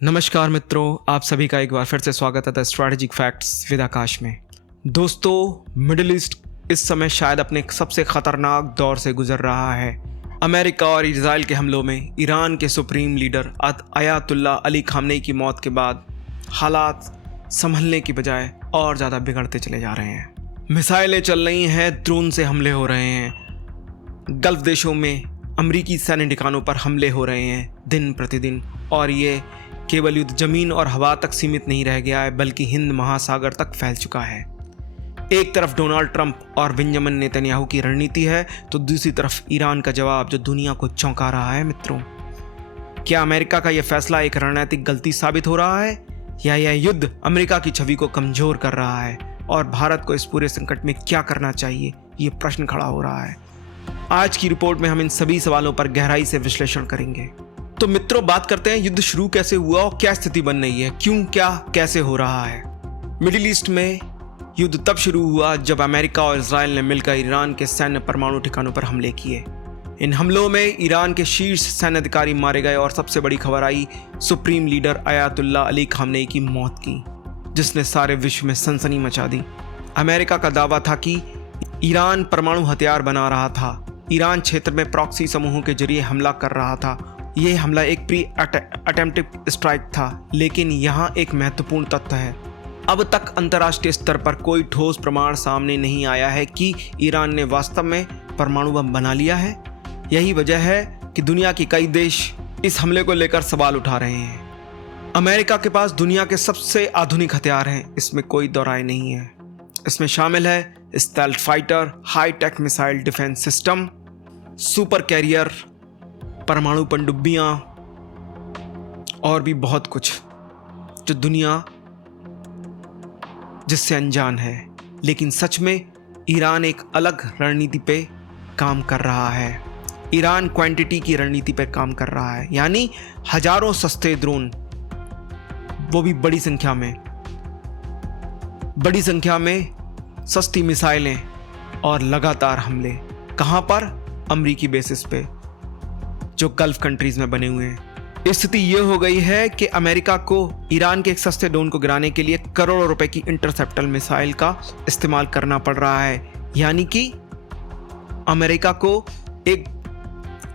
नमस्कार मित्रों, आप सभी का एक बार फिर से स्वागत है द स्ट्रैटेजिक फैक्ट्स विद आकाश में। दोस्तों, मिडिल ईस्ट इस समय शायद अपने सबसे खतरनाक दौर से गुजर रहा है। अमेरिका और इजराइल के हमलों में ईरान के supreme leader Ayatollah Ali Khamenei की मौत के बाद हालात संभलने की बजाय और ज़्यादा बिगड़ते चले जा रहे हैं। मिसाइलें चल रही हैं, ड्रोन से हमले हो रहे हैं, गल्फ देशों में अमरीकी सैन्य ठिकानों पर हमले हो रहे हैं दिन प्रतिदिन, और ये केवल युद्ध जमीन और हवा तक सीमित नहीं रह गया है बल्कि हिंद महासागर तक फैल चुका है। एक तरफ डोनाल्ड ट्रंप और बेंजामिन नेतन्याहू की रणनीति है तो दूसरी तरफ ईरान का जवाब जो दुनिया को चौंका रहा है। मित्रों, क्या अमेरिका का यह फैसला एक रणनीतिक गलती साबित हो रहा है या यह युद्ध अमेरिका की छवि को कमजोर कर रहा है और भारत को इस पूरे संकट में क्या करना चाहिए, ये प्रश्न खड़ा हो रहा है। आज की रिपोर्ट में हम इन सभी सवालों पर गहराई से विश्लेषण करेंगे। तो मित्रों, बात करते हैं युद्ध शुरू कैसे हुआ और क्या स्थिति बन रही है, क्यों, क्या, कैसे हो रहा है। मिडिल ईस्ट में युद्ध तब शुरू हुआ जब अमेरिका और इजराइल ने मिलकर ईरान के सैन्य परमाणु ठिकानों पर हमले किए। इन हमलों में ईरान के शीर्ष सैन्य अधिकारी मारे गए और सबसे बड़ी खबर आई supreme leader Ayatollah Ali Khamenei की मौत की, जिसने सारे विश्व में सनसनी मचा दी। अमेरिका का दावा था कि ईरान परमाणु हथियार बना रहा था, ईरान क्षेत्र में प्रॉक्सी समूहों के जरिए हमला कर रहा था। यह हमला एक प्री अटेम्प्टिव स्ट्राइक था, लेकिन यहाँ एक महत्वपूर्ण तथ्य है। अब तक अंतर्राष्ट्रीय स्तर पर कोई ठोस प्रमाण सामने नहीं आया है कि ईरान ने वास्तव में परमाणु बम बना लिया है। यही वजह है कि दुनिया के कई देश इस हमले को लेकर सवाल उठा रहे हैं। अमेरिका के पास दुनिया के सबसे आधुनिक हथियार हैं, इसमें कोई दो राय नहीं है। इसमें शामिल है stealth fighter, high tech missile defence system, super carrier, परमाणु पनडुब्बियां और भी बहुत कुछ जो दुनिया जिससे अनजान है। लेकिन सच में ईरान एक अलग रणनीति पे काम कर रहा है। ईरान क्वांटिटी की रणनीति पे काम कर रहा है, यानी हजारों सस्ते ड्रोन, वो भी बड़ी संख्या में सस्ती मिसाइलें और लगातार हमले। कहां पर? अमरीकी बेसिस पे जो गल्फ कंट्रीज में बने हुए हैं। स्थिति यह हो गई है कि अमेरिका को ईरान के एक सस्ते ड्रोन को गिराने के लिए करोड़ों रुपए की इंटरसेप्टर मिसाइल का इस्तेमाल करना पड़ रहा है, यानी कि अमेरिका को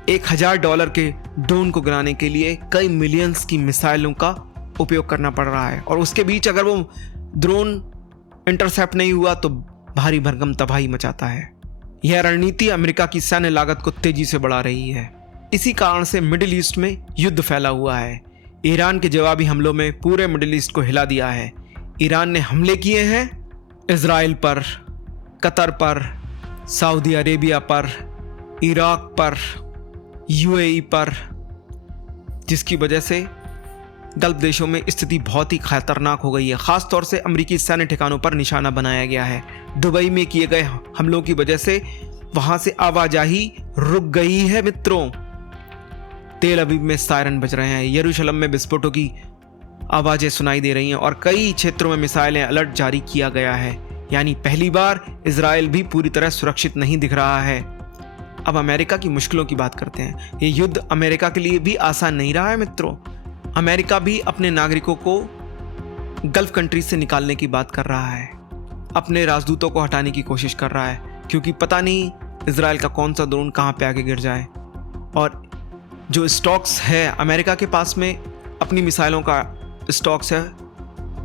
$1000 के ड्रोन को गिराने के लिए कई मिलियंस की मिसाइलों का उपयोग करना पड़ रहा है। और उसके बीच अगर वो ड्रोन इंटरसेप्ट नहीं हुआ तो भारी भरकम तबाही मचाता है। यह रणनीति अमेरिका की सैन्य लागत को तेजी से बढ़ा रही है। इसी कारण से मिडिल ईस्ट में युद्ध फैला हुआ है। ईरान के जवाबी हमलों में पूरे मिडिल ईस्ट को हिला दिया है। ईरान ने हमले किए हैं इजराइल पर, कतर पर, सऊदी अरेबिया पर, इराक पर, यूएई पर, जिसकी वजह से गल्फ देशों में स्थिति बहुत ही खतरनाक हो गई है। खास तौर से अमरीकी सैन्य ठिकानों पर निशाना बनाया गया है। दुबई में किए गए हमलों की वजह से वहां से आवाजाही रुक गई है। मित्रों, तेल अवीव में सायरन बज रहे हैं, यरूशलेम में विस्फोटों की आवाजें सुनाई दे रही हैं और कई क्षेत्रों में मिसाइलें अलर्ट जारी किया गया है। यानी पहली बार इजराइल भी पूरी तरह सुरक्षित नहीं दिख रहा है। अब अमेरिका की मुश्किलों की बात करते हैं। ये युद्ध अमेरिका के लिए भी आसान नहीं रहा है। मित्रों, अमेरिका भी अपने नागरिकों को गल्फ कंट्रीज से निकालने की बात कर रहा है, अपने राजदूतों को हटाने की कोशिश कर रहा है, क्योंकि पता नहीं इजराइल का कौन सा ड्रोन कहाँ पे आके गिर जाए। और जो स्टॉक्स है अमेरिका के पास में, अपनी मिसाइलों का स्टॉक्स है,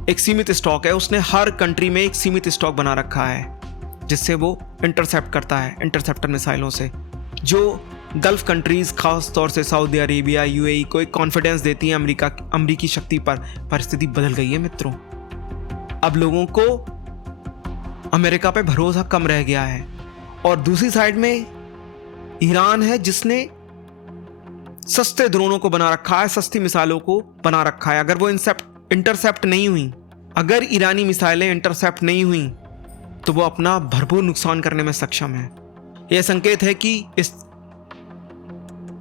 एक सीमित स्टॉक है। उसने हर कंट्री में एक सीमित स्टॉक बना रखा है जिससे वो इंटरसेप्ट करता है इंटरसेप्टर मिसाइलों से, जो गल्फ कंट्रीज खास तौर से सऊदी अरेबिया, यूएई को एक कॉन्फिडेंस देती है अमरीकी शक्ति पर। परिस्थिति बदल गई है मित्रों। अब लोगों को अमेरिका पे भरोसा कम रह गया है। और दूसरी साइड में ईरान है जिसने सस्ते ड्रोनों को बना रखा है, सस्ती मिसाइलों को बना रखा है। अगर वो इंटरसेप्ट नहीं हुई, अगर ईरानी मिसाइलें इंटरसेप्ट नहीं हुई तो वो अपना भरपूर नुकसान करने में सक्षम है। यह संकेत है कि इस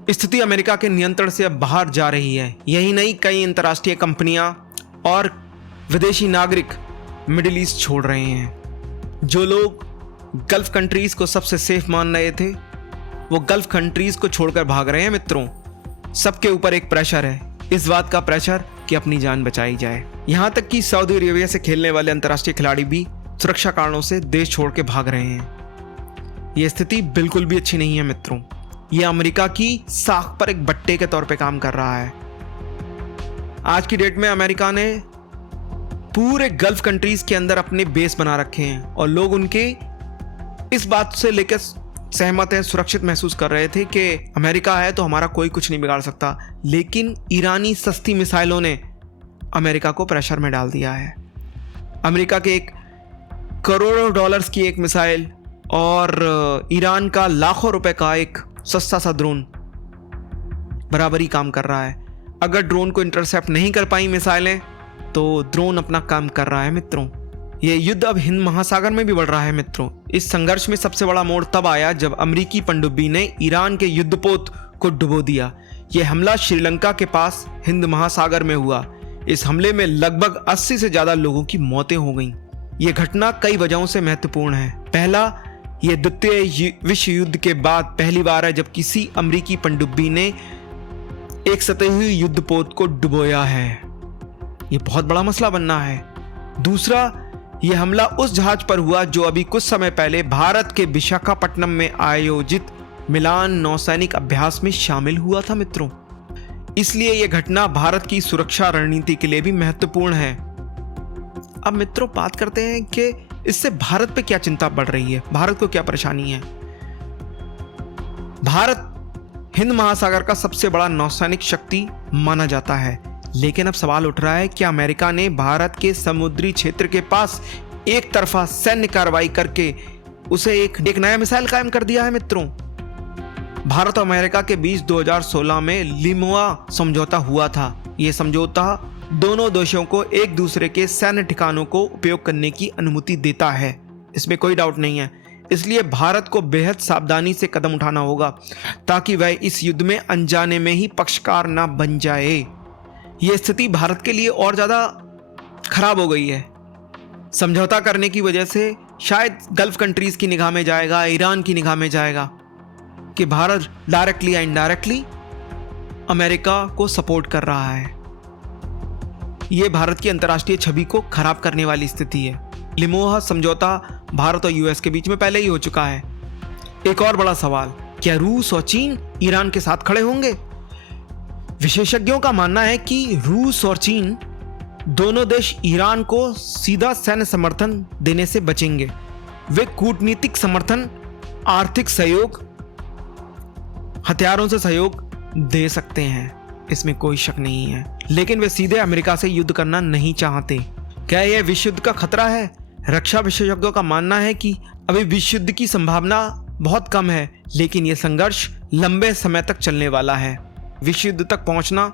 स्थिति अमेरिका के नियंत्रण से अब बाहर जा रही है। यही नहीं, कई अंतर्राष्ट्रीय कंपनियां और विदेशी नागरिक मिडिल ईस्ट छोड़ रहे हैं। जो लोग गल्फ कंट्रीज को सबसे सेफ मान रहे थे वो गल्फ कंट्रीज को छोड़कर भाग रहे हैं। मित्रों, सबके ऊपर एक प्रेशर है। इस बात का प्रेशर कि अपनी जान बचाई जाए। यहाँ तक कि सऊदी अरेबिया से खेलने वाले अंतर्राष्ट्रीय खिलाड़ी भी सुरक्षा कारणों से देश छोड़ के भाग रहे हैं। ये स्थिति बिल्कुल भी अच्छी नहीं है मित्रों। ये अमेरिका की साख पर एक बट्टे के तौर पे काम कर रहा है। आज की डेट में अमेरिका ने पूरे गल्फ कंट्रीज के अंदर अपने बेस बना रखे हैं और लोग उनके इस बात से लेकर सहमत हैं, सुरक्षित महसूस कर रहे थे कि अमेरिका है तो हमारा कोई कुछ नहीं बिगाड़ सकता। लेकिन ईरानी सस्ती मिसाइलों ने अमेरिका को प्रेशर में डाल दिया है। अमेरिका के एक करोड़ों डॉलर्स की एक मिसाइल और ईरान का लाखों रुपए का एक सस्ता सा ड्रोन बराबरी काम कर रहा है। अगर ड्रोन को इंटरसेप्ट नहीं कर पाई मिसाइलें तो ड्रोन अपना काम कर रहा है मित्रों। ये युद्ध अब हिंद महासागर में भी बढ़ रहा है मित्रों। इस संघर्ष में सबसे बड़ा मोड़ तब आया जब अमेरिकी पनडुब्बी ने ईरान के युद्धपोत को डुबो दिया। यह हमला श्रीलंका के पास हिंद महासागर में हुआ। इस हमले में लगभग 80 से ज्यादा लोगों की मौतें हो गईं। यह घटना कई वजहों से महत्वपूर्ण है। पहला, यह द्वितीय विश्व युद्ध के बाद पहली बार है जब किसी अमेरिकी पनडुब्बी ने एक सतही हुई युद्धपोत को डुबोया है। यह बहुत बड़ा मसला बनना है। दूसरा, यह हमला उस जहाज पर हुआ जो अभी कुछ समय पहले भारत के विशाखापट्टनम में आयोजित मिलान नौसैनिक अभ्यास में शामिल हुआ था मित्रों। इसलिए यह घटना भारत की सुरक्षा रणनीति के लिए भी महत्वपूर्ण है। अब मित्रों बात करते हैं कि इससे भारत पे क्या चिंता बढ़ रही है, भारत को क्या परेशानी है। भारत हिंद महासागर का सबसे बड़ा नौसैनिक शक्ति माना जाता है, लेकिन अब सवाल उठ रहा है कि अमेरिका ने भारत के समुद्री क्षेत्र के पास एक तरफा सैन्य कार्रवाई करके उसे एक नया मिसाइल कायम कर दिया है मित्रों। भारत और अमेरिका के बीच 2016 में लिमुआ समझौता हुआ था। यह समझौता दोनों देशों को एक दूसरे के सैन्य ठिकानों को उपयोग करने की अनुमति देता है, इसमें कोई डाउट नहीं है। इसलिए भारत को बेहद सावधानी से कदम उठाना होगा ताकि वह इस युद्ध में अनजाने में ही पक्षकार ना बन जाए। यह स्थिति भारत के लिए और ज़्यादा खराब हो गई है। समझौता करने की वजह से शायद गल्फ कंट्रीज की निगाह में जाएगा, ईरान की निगाह में जाएगा कि भारत डायरेक्टली या इनडायरेक्टली अमेरिका को सपोर्ट कर रहा है। यह भारत की अंतर्राष्ट्रीय छवि को खराब करने वाली स्थिति है। लिमुआ समझौता भारत और यूएस के बीच में पहले ही हो चुका है। एक और बड़ा सवाल, क्या रूस और चीन ईरान के साथ खड़े होंगे? विशेषज्ञों का मानना है कि रूस और चीन दोनों देश ईरान को सीधा सैन्य समर्थन देने से बचेंगे। वे कूटनीतिक समर्थन, आर्थिक सहयोग, हथियारों से सहयोग दे सकते हैं, इसमें कोई शक नहीं है। लेकिन वे सीधे अमेरिका से युद्ध करना नहीं चाहते। क्या यह विश्व युद्ध का खतरा है? रक्षा विशेषज्ञों का मानना है कि अभी विश्व युद्ध की संभावना बहुत कम है, लेकिन यह संघर्ष लंबे समय तक चलने वाला है। विश्व युद्ध तक पहुंचना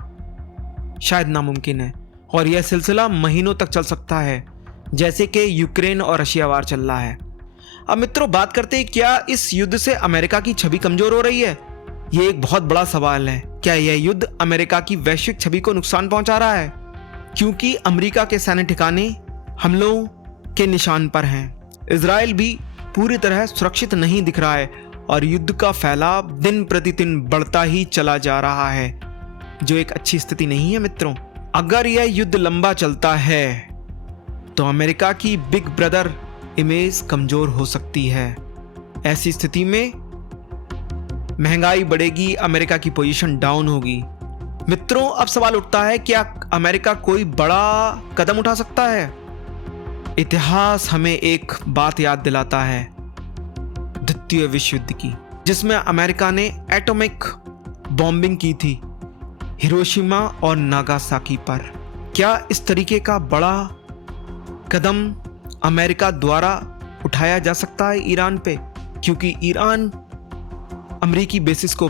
शायद नामुमकिन है और यह सिलसिला महीनों तक चल सकता है, जैसे कि यूक्रेन और रशिया वार चल रहा है। अब मित्रों बात करते हैं, क्या इस युद्ध से अमेरिका की छवि कमजोर हो रही है? यह एक बहुत बड़ा सवाल है। क्या यह युद्ध अमेरिका की वैश्विक छवि को नुकसान पहुंचा रहा है? क्योंकि अमेरिका के सैन्य ठिकाने हमलों के निशान पर हैं। इजराइल भी पूरी तरह सुरक्षित नहीं दिख रहा है और युद्ध का फैलाव दिन प्रतिदिन बढ़ता ही चला जा रहा है, जो एक अच्छी स्थिति नहीं है मित्रों। अगर यह युद्ध लंबा चलता है तो अमेरिका की बिग ब्रदर इमेज कमजोर हो सकती है। ऐसी स्थिति में महंगाई बढ़ेगी, अमेरिका की पोजीशन डाउन होगी। मित्रों अब सवाल उठता है, क्या अमेरिका कोई बड़ा कदम उठा सकता है? इतिहास हमें एक बात याद दिलाता है, द्वितीय विश्व युद्ध की, जिसमें अमेरिका ने एटॉमिक बॉम्बिंग की थी हिरोशिमा और नागासाकी पर। क्या इस तरीके का बड़ा कदम अमेरिका द्वारा उठाया जा सकता है ईरान पे? क्योंकि ईरान अमेरिकी बेसिस को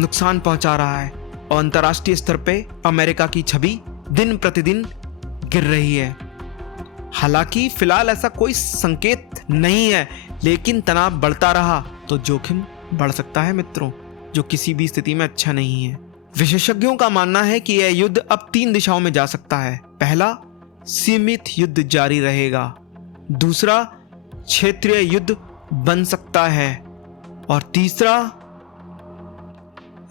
नुकसान पहुंचा रहा है और अंतर्राष्ट्रीय स्तर पे अमेरिका की छवि दिन प्रतिदिन गिर रही है। हालांकि फिलहाल ऐसा कोई संकेत नहीं है, लेकिन तनाव बढ़ता रहा तो जोखिम बढ़ सकता है मित्रों, जो किसी भी स्थिति में अच्छा नहीं है। विशेषज्ञों का मानना है कि यह युद्ध अब 3 दिशाओं में जा सकता है। पहला, सीमित युद्ध जारी रहेगा। दूसरा, क्षेत्रीय युद्ध बन सकता है और तीसरा,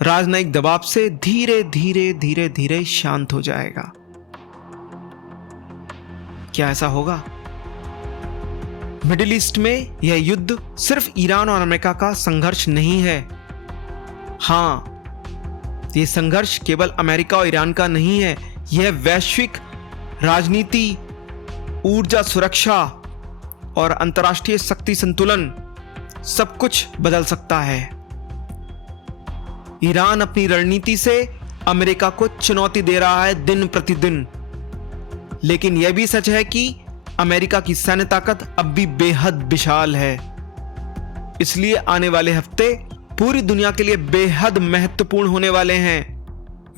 राजनयिक दबाव से धीरे धीरे धीरे धीरे शांत हो जाएगा। क्या ऐसा होगा? मिडिल ईस्ट में यह युद्ध सिर्फ ईरान और अमेरिका का संघर्ष नहीं है। हाँ, यह संघर्ष केवल अमेरिका और ईरान का नहीं है। यह वैश्विक राजनीति, ऊर्जा सुरक्षा और अंतर्राष्ट्रीय शक्ति संतुलन सब कुछ बदल सकता है। ईरान अपनी रणनीति से अमेरिका को चुनौती दे रहा है दिन प्रतिदिन, लेकिन यह भी सच है कि अमेरिका की सैन्य ताकत अब भी बेहद विशाल है। इसलिए आने वाले हफ्ते पूरी दुनिया के लिए बेहद महत्वपूर्ण होने वाले हैं।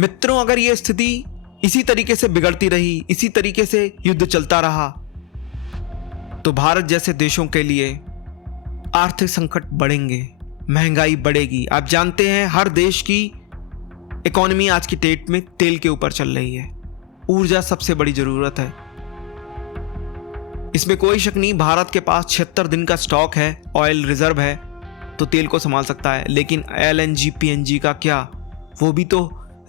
मित्रों, अगर यह स्थिति इसी तरीके से बिगड़ती रही, इसी तरीके से युद्ध चलता रहा, तो भारत जैसे देशों के लिए आर्थिक संकट बढ़ेंगे, महंगाई बढ़ेगी। आप जानते हैं हर देश की इकोनॉमी आज की डेट में तेल के ऊपर चल रही है। ऊर्जा सबसे बड़ी जरूरत है, इसमें कोई शक नहीं। भारत के पास 76 दिन का स्टॉक है, ऑयल रिजर्व है, तो तेल को संभाल सकता है। लेकिन LNG PNG का क्या? वो भी तो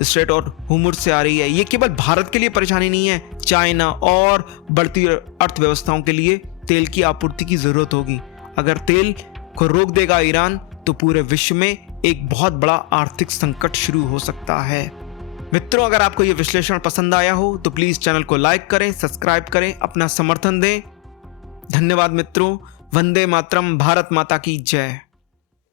स्ट्रेट और हुर्मुज़ से आ रही है। ये केवल भारत के लिए परेशानी नहीं है, चाइना और बढ़ती अर्थव्यवस्थाओं के लिए तेल की आपूर्ति की जरूरत होगी। अगर तेल को रोक देगा ईरान, तो पूरे विश्व में एक बहुत बड़ा आर्थिक संकट शुरू हो सकता है। मित्रों, अगर आपको यह विश्लेषण पसंद आया हो तो प्लीज चैनल को लाइक करें, सब्सक्राइब करें, अपना समर्थन दें। धन्यवाद मित्रों। वंदे मातरम। भारत माता की जय।